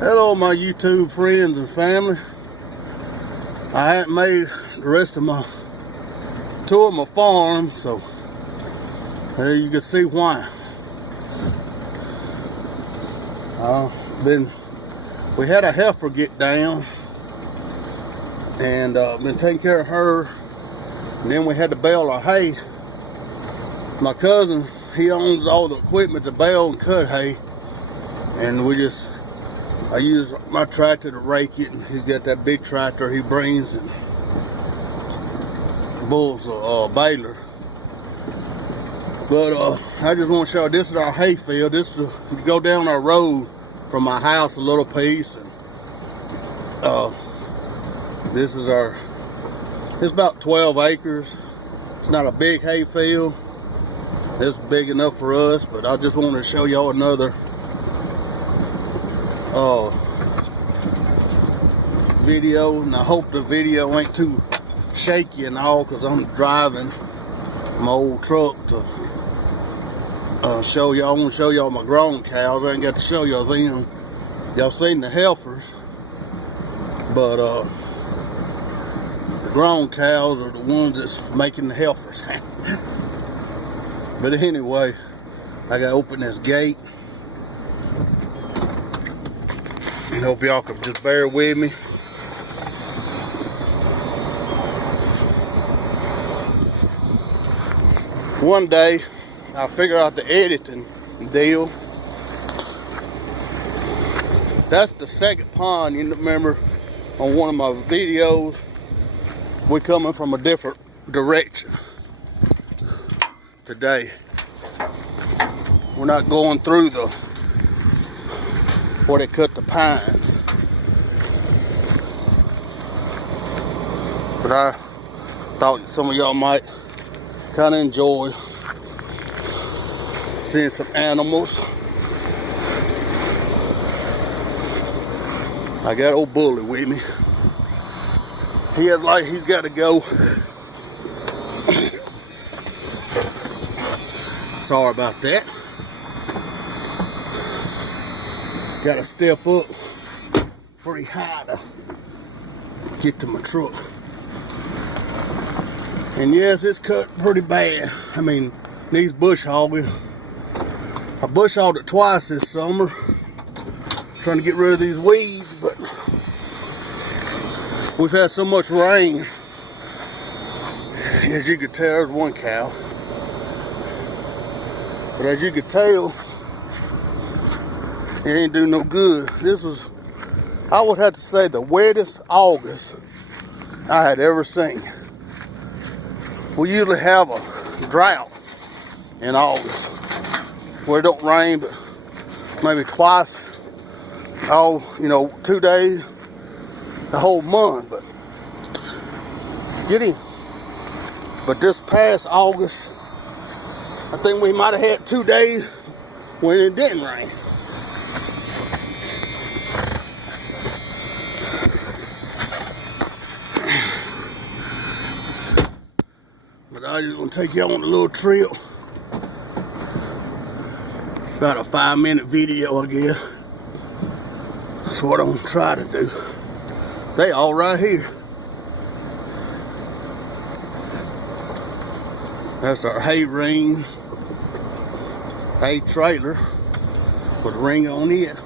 Hello my YouTube friends and family. I hadn't made the rest of my tour of my farm, so there you can see why. We had a heifer get down and been taking care of her, and then we had to bale our hay. My cousin, he owns all the equipment to bale and cut hay, and I use my tractor to rake it, and he's got that big tractor he brings and bulls a baler. But I just want to show you, this is our hay field. This is you go down our road from my house a little piece, and this is it's about 12 acres. It's not a big hay field. It's big enough for us, but I just wanted to show y'all another video, and I hope the video ain't too shaky and all, because I'm driving my old truck to show y'all. I want to show y'all my grown cows. I ain't got to show y'all them. Y'all seen the heifers, but the grown cows are the ones that's making the heifers. But anyway, I gotta open this gate. I hope y'all can just bear with me. One day, I figured out the editing deal. That's the second pond. You remember on one of my videos, we're coming from a different direction today. We're not going through where they cut the pines. But I thought some of y'all might kind of enjoy seeing some animals. I got old Bully with me. He's got to go. Sorry about that. Got to step up pretty high to get to my truck. And yes, it's cut pretty bad. I mean, needs bush hogging. I bush hogged it twice this summer, trying to get rid of these weeds, but we've had so much rain. As you can tell, there's one cow. But as you can tell, it ain't do no good. This was, I would have to say, the wettest August I had ever seen. We usually have a drought in August where it don't rain but maybe twice, 2 days, the whole month. But this past August, I think we might have had 2 days when it didn't rain. But I just want to take y'all on a little trip. About a 5-minute video, I guess. That's what I'm gonna try to do. They all right here. That's our hay ring, hay trailer with a ring on it.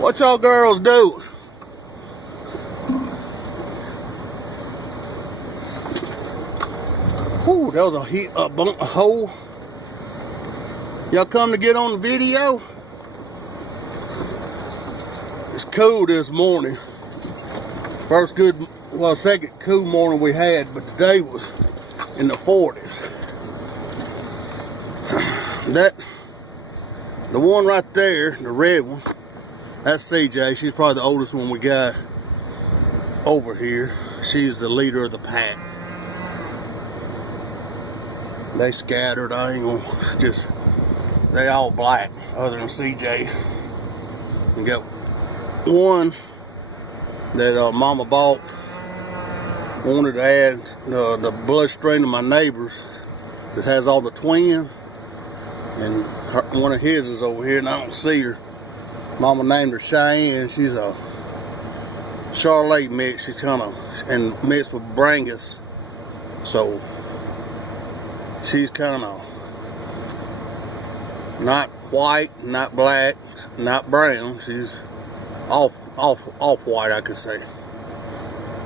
What y'all girls do? Ooh, that was a hole. Y'all come to get on the video? It's cool this morning. Second cool morning we had, but today was in the 40s. The one right there, the red one, that's CJ. She's probably the oldest one we got over here. She's the leader of the pack. They scattered. I ain't gonna they all black other than CJ. We got one that Mama bought. Wanted to add the bloodstream of my neighbors that has all the twins. And one of his is over here, and I don't see her. Mama named her Cheyenne. She's a Charolais mix. She's kind of and mixed with Brangus, so she's kind of not white, not black, not brown. She's off white, I could say.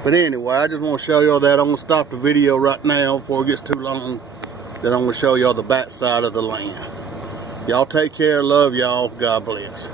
But anyway, I just want to show y'all that. I'm gonna stop the video right now before it gets too long. Then I'm gonna show y'all the back side of the land. Y'all take care. Love y'all. God bless.